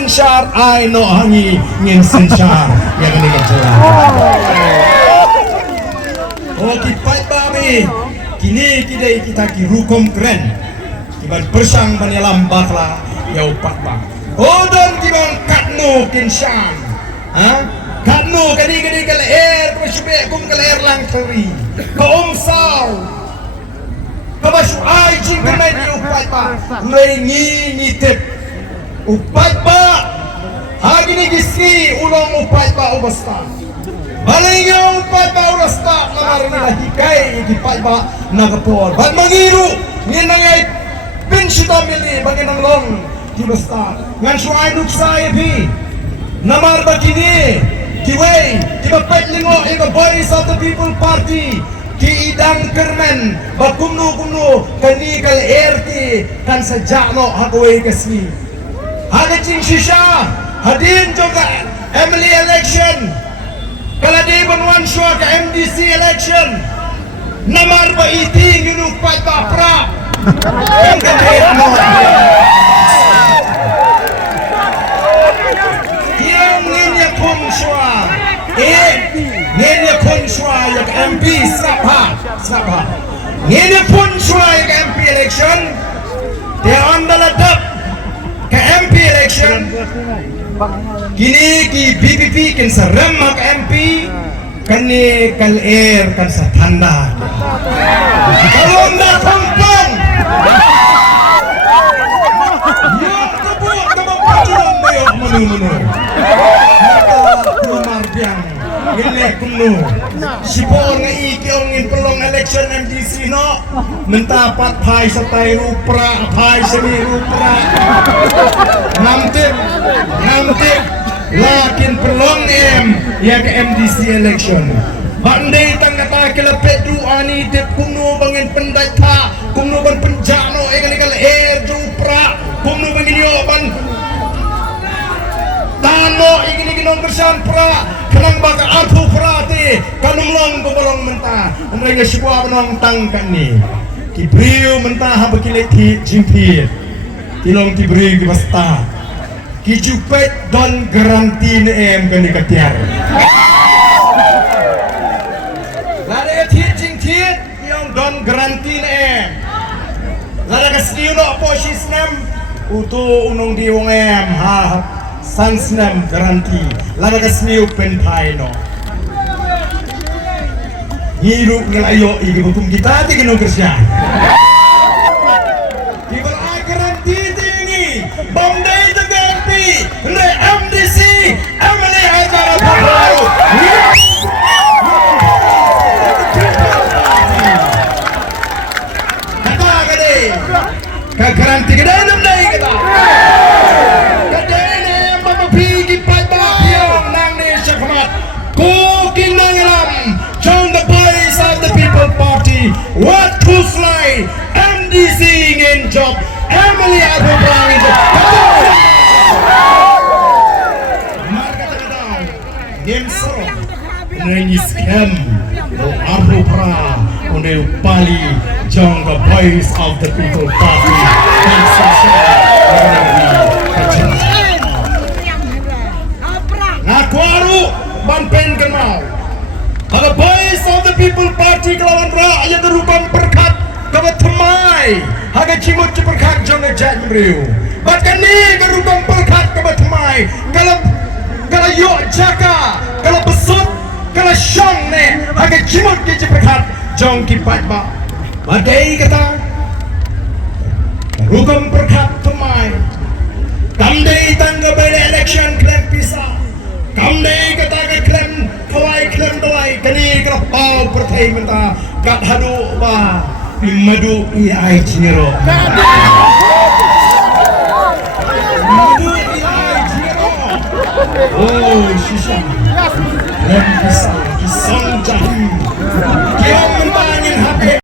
sensyar ai no hangi ngin sensyar yang ini kerja. Oh kipai babi kini kita kirukom keren kiban bersang banyalam bakla ya upat bang. Oh don kibang katmu kinsyang, katmu kadi kaleer kusybe kum kaleer lang seri kaumsal kabasu ai jing kamay di upat ba lengi nitip upat ba hagi ni gisi ulong upat ba ubasta balingyo upat ba ubasta namar nila hikay upat ba nagapol bat mangiru nginangay pinsita mili bagay ng long di basta ngan suay nuksay pi namar ba kini kiway kibapet lingo ika Voice of the People Party ki idang kermen bakumno kani kal erti kan sajano hagway kasmi hagaching shisha hadin juga Emily election kala di banwan shwa ka MDC election namar ba iti nginupat ba pra yang nginya kung shwa nginya kung shwa yak MP sabha nginya kung shwa yak MP election dia andaladap ke MP election kini ki BPP kin sarem mak MP kani kal air kan sa tanda kalau anda kompong yang kebuk kebuk pacuran bayok menu maka kumar biang ini kumnu sipor nga ikiong in pelong election MDC no mentapat pai satay rupra pai semi rupra ngamtip lakin pelong ya ke MDC election bandai tangkata kelapet du ani tip kumnu bangin pendata kumnu ban penjano egal rupra kumnu bangin ban tano igini bersan pra kanang baka arpu prate kanumlong kubolong mentah umreng sebuah benong tangkan ni kibriu mentah habakile ti jimpir tilong kibriu di basta kijupet don garanti em kani katiar lare ti jingtit yang don garanti em lare kasniu no posisnem utu unong di wong em ha sansnam garanti laga kasmiu penpai no hirup ngelayo igi butung kita ti kino kerja ibal garanti tingi bandai tegampi le MDC amale hazara baru kata gede ka garanti gede namdai kata what to fly MDC in job Emily Abu Bakar marga tagadaw game soro nengi scam Abu Bakar onde pali jong the Voice of the People Party ngakwaru banpen kenal kalau Voice of the People Party kelawan rakyat terukan berkat kabat temai haga cimut berkat jangan jangriu bahkan ni terukan berkat kabat temai kalau yuk jaka kalau besut kalau syong ne haga cimut berkat jangan kipat ba badai kata terukan berkat temai kamdai tangga bela election klaim pisah kamdai kata klaim kawai klaim dawai kani kerapau pertai mentah kat hadu ba madu ai ciro madu ai ciro oh shisha klaim pisah